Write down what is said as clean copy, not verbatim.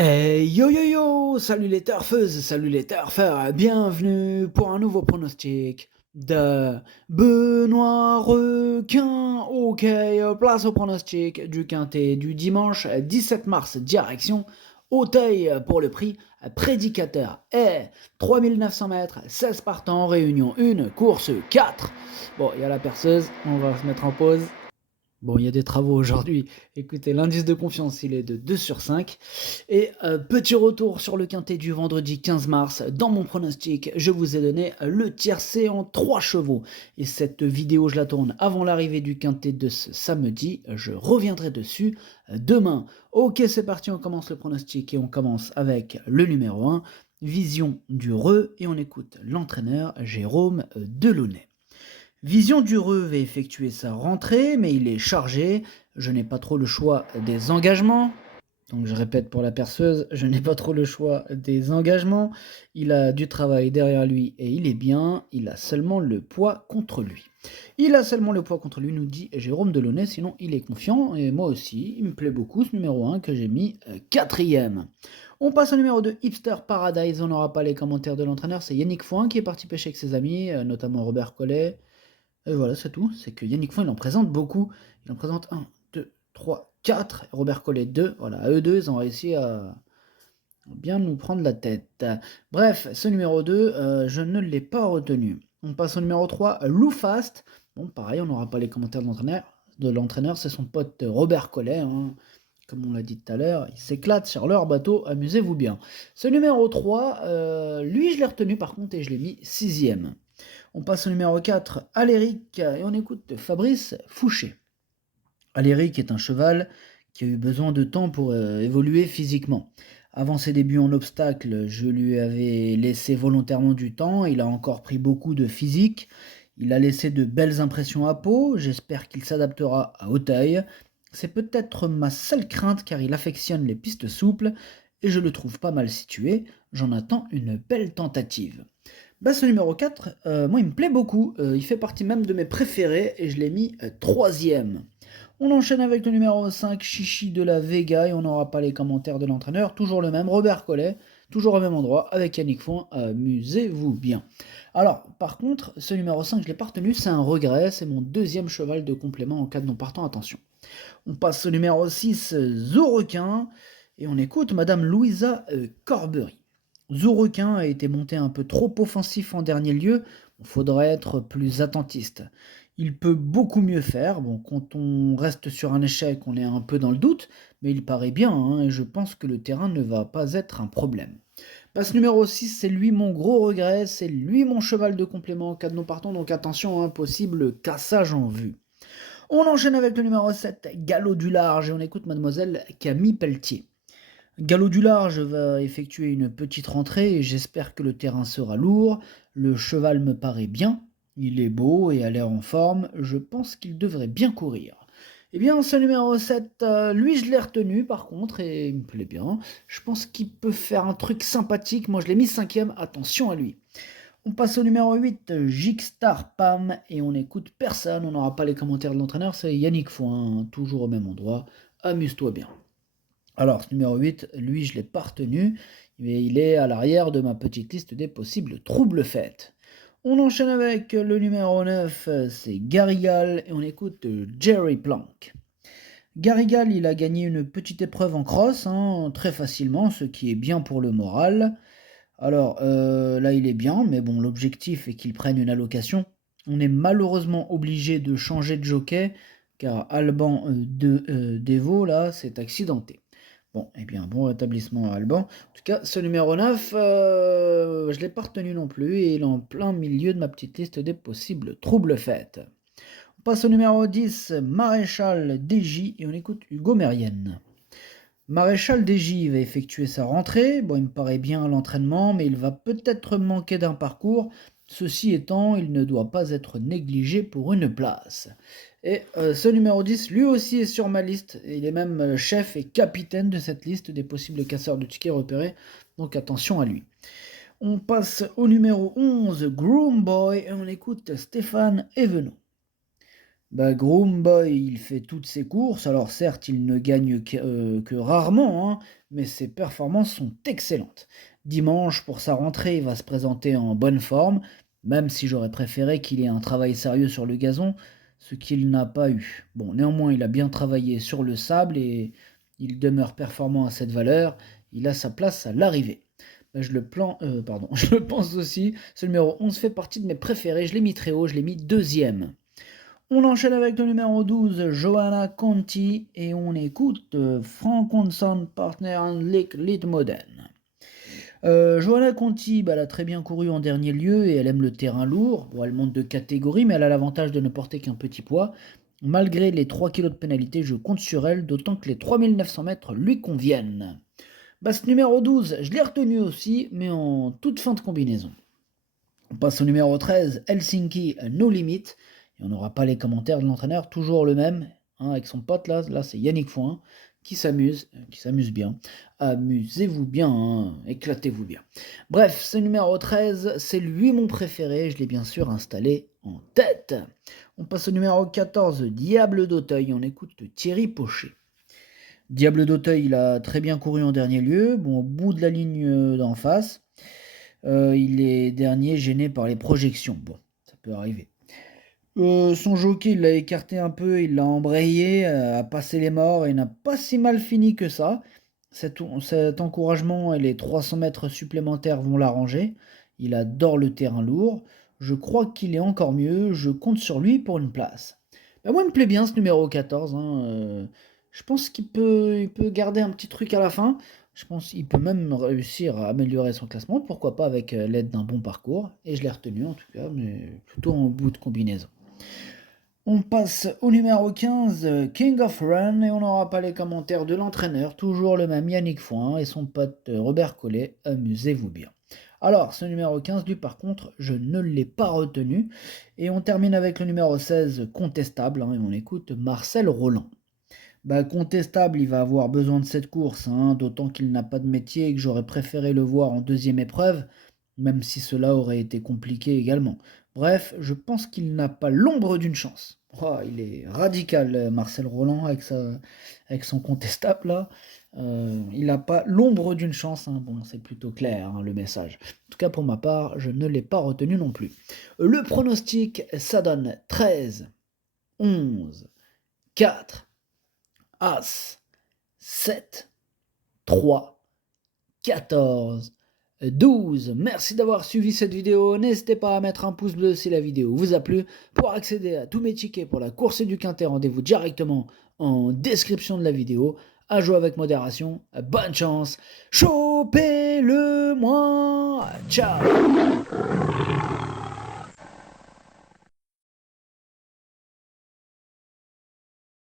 Yo yo yo, salut les turfeuses, salut les turfeurs, bienvenue pour un nouveau pronostic de Benoît Requin. Ok, place au pronostic du quintet du dimanche 17 mars, direction Auteuil pour le prix prédicateur. 3900 mètres, 16 partants, réunion 1, course 4. Bon, il y a la perceuse, on va se mettre en pause. Bon, il y a des travaux aujourd'hui. Écoutez, l'indice de confiance, il est de 2 sur 5. Et petit retour sur le quintet du vendredi 15 mars. Dans mon pronostic, je vous ai donné le tiercé en 3 chevaux. Et cette vidéo, je la tourne avant l'arrivée du quintet de ce samedi. Je reviendrai dessus demain. Ok, c'est parti, on commence le pronostic et on commence avec le numéro 1, Vision du Reux. Et on écoute l'entraîneur Jérôme Delaunay. Vision Dureux va effectuer sa rentrée, mais il est chargé. Je n'ai pas trop le choix des engagements. Donc je répète pour la perceuse, je n'ai pas trop le choix des engagements. Il a du travail derrière lui et il est bien. Il a seulement le poids contre lui. Il a seulement le poids contre lui, nous dit Jérôme Delaunay, sinon il est confiant. Et moi aussi, il me plaît beaucoup ce numéro 1 que j'ai mis quatrième. On passe au numéro 2, Hipster Paradise. On n'aura pas les commentaires de l'entraîneur. C'est Yannick Foin qui est parti pêcher avec ses amis, notamment Robert Collet. Et voilà, c'est tout. C'est que Yannick Foin, il en présente beaucoup. Il en présente 1, 2, 3, 4. Robert Collet 2. Voilà, eux deux, ils ont réussi à bien nous prendre la tête. Bref, ce numéro 2, je ne l'ai pas retenu. On passe au numéro 3, Lou Fast. Bon, pareil, on n'aura pas les commentaires de l'entraîneur. C'est son pote Robert Collet. Comme on l'a dit tout à l'heure, ils s'éclatent sur leur bateau, amusez-vous bien. Ce numéro 3, lui je l'ai retenu par contre et je l'ai mis 6ème. On passe au numéro 4, Aléric, et on écoute Fabrice Fouché. Aléric est un cheval qui a eu besoin de temps pour évoluer physiquement. Avant ses débuts en obstacle, je lui avais laissé volontairement du temps, il a encore pris beaucoup de physique, il a laissé de belles impressions à Pau, j'espère qu'il s'adaptera à Auteuil. C'est peut-être ma seule crainte car il affectionne les pistes souples et je le trouve pas mal situé, j'en attends une belle tentative. Ce numéro 4, moi il me plaît beaucoup, il fait partie même de mes préférés et je l'ai mis troisième. On enchaîne avec le numéro 5, Chichi de la Vega, et on n'aura pas les commentaires de l'entraîneur, toujours le même, Robert Collet, toujours au même endroit, avec Yannick Foin, amusez-vous bien. Alors, par contre, ce numéro 5, je ne l'ai pas retenu, c'est un regret, c'est mon deuxième cheval de complément en cas de non partant, attention. On passe au numéro 6, Zourequin, et on écoute Madame Louisa Corbery. Zourequin a été monté un peu trop offensif en dernier lieu, il faudrait être plus attentiste. Il peut beaucoup mieux faire, bon, quand on reste sur un échec, on est un peu dans le doute, mais il paraît bien, et je pense que le terrain ne va pas être un problème. Ce numéro 6, c'est lui mon gros regret, c'est lui mon cheval de complément en cas de non partant, donc attention, possible cassage en vue. On enchaîne avec le numéro 7, Galop du Large, et on écoute Mademoiselle Camille Pelletier. Galop du Large va effectuer une petite rentrée et j'espère que le terrain sera lourd. Le cheval me paraît bien, il est beau et a l'air en forme, je pense qu'il devrait bien courir. Eh bien, ce numéro 7, lui je l'ai retenu par contre et il me plaît bien. Je pense qu'il peut faire un truc sympathique, moi je l'ai mis 5ème, attention à lui. On passe au numéro 8, Jigstar Pam, et on n'écoute personne, on n'aura pas les commentaires de l'entraîneur, c'est Yannick Foin, toujours au même endroit, amuse-toi bien. Alors, ce numéro 8, lui, je ne l'ai pas retenu, mais il est à l'arrière de ma petite liste des possibles troubles faits. On enchaîne avec le numéro 9, c'est Garrigal, et on écoute Jerry Plank. Garrigal, il a gagné une petite épreuve en cross, très facilement, ce qui est bien pour le moral. Alors, là, il est bien, mais bon, l'objectif est qu'il prenne une allocation. On est malheureusement obligé de changer de jockey, car Alban Devo, là, s'est accidenté. Bon, eh bien, bon rétablissement à Alban. En tout cas, ce numéro 9, je ne l'ai pas retenu non plus, et il est en plein milieu de ma petite liste des possibles troubles faits. On passe au numéro 10, Maréchal DJ, et on écoute Hugo Mérienne. Maréchal DJ va effectuer sa rentrée, bon il me paraît bien à l'entraînement, mais il va peut-être manquer d'un parcours, ceci étant, il ne doit pas être négligé pour une place. Et ce numéro 10, lui aussi est sur ma liste, il est même chef et capitaine de cette liste des possibles casseurs de tickets repérés, donc attention à lui. On passe au numéro 11, Groom Boy, et on écoute Stéphane Evenot. Bah, Groom Boy, il fait toutes ses courses. Alors certes, il ne gagne que rarement, hein, mais ses performances sont excellentes. Dimanche, pour sa rentrée, il va se présenter en bonne forme, même si j'aurais préféré qu'il ait un travail sérieux sur le gazon, ce qu'il n'a pas eu. Bon, néanmoins, il a bien travaillé sur le sable et il demeure performant à cette valeur. Il a sa place à l'arrivée. Bah, je le pense aussi. Ce numéro 11 fait partie de mes préférés. Je l'ai mis très haut, je l'ai mis deuxième. On enchaîne avec le numéro 12, Johanna Conti, et on écoute Frank Hanson, Partner and Lead Modern. Johanna Conti, bah, elle a très bien couru en dernier lieu et elle aime le terrain lourd. Bon, elle monte de catégorie, mais elle a l'avantage de ne porter qu'un petit poids. Malgré les 3 kilos de pénalité, je compte sur elle, d'autant que les 3900 mètres lui conviennent. Bah, ce numéro 12, je l'ai retenu aussi, mais en toute fin de combinaison. On passe au numéro 13, Helsinki No Limit. Et on n'aura pas les commentaires de l'entraîneur, toujours le même, hein, avec son pote là c'est Yannick Foin, qui s'amuse bien. Amusez-vous bien, hein, éclatez-vous bien. Bref, ce numéro 13, c'est lui mon préféré, je l'ai bien sûr installé en tête. On passe au numéro 14, Diable d'Auteuil, on écoute Thierry Pochet. Diable d'Auteuil, il a très bien couru en dernier lieu, bon, au bout de la ligne d'en face. Il est dernier gêné par les projections. Bon, ça peut arriver. Son jockey, il l'a écarté un peu, il l'a embrayé, a passé les morts et n'a pas si mal fini que ça. Cet encouragement et les 300 mètres supplémentaires vont l'arranger. Il adore le terrain lourd. Je crois qu'il est encore mieux. Je compte sur lui pour une place. Bah, moi, il me plaît bien ce numéro 14, hein, je pense qu'il peut garder un petit truc à la fin. Je pense qu'il peut même réussir à améliorer son classement. Pourquoi pas avec l'aide d'un bon parcours. Et je l'ai retenu en tout cas, mais plutôt en bout de combinaison. On passe au numéro 15, King of Run, et on n'aura pas les commentaires de l'entraîneur, toujours le même Yannick Foin et son pote Robert Collet, amusez-vous bien. Alors, ce numéro 15, lui par contre, je ne l'ai pas retenu, et on termine avec le numéro 16, Contestable, hein, et on écoute Marcel Roland. Bah, Contestable, il va avoir besoin de cette course, hein, d'autant qu'il n'a pas de métier et que j'aurais préféré le voir en deuxième épreuve, même si cela aurait été compliqué également. Bref, je pense qu'il n'a pas l'ombre d'une chance. Oh, il est radical, Marcel Roland, avec son Contestable là. Il n'a pas l'ombre d'une chance, hein. Bon, c'est plutôt clair, hein, le message. En tout cas, pour ma part, je ne l'ai pas retenu non plus. Le pronostic, ça donne 13, 11, 4, As, 7, 3, 14, 12. Merci d'avoir suivi cette vidéo. N'hésitez pas à mettre un pouce bleu si la vidéo vous a plu. Pour accéder à tous mes tickets pour la course du Quintet, rendez-vous directement en description de la vidéo. À jouer avec modération. Bonne chance. Chopez-le moi. Ciao.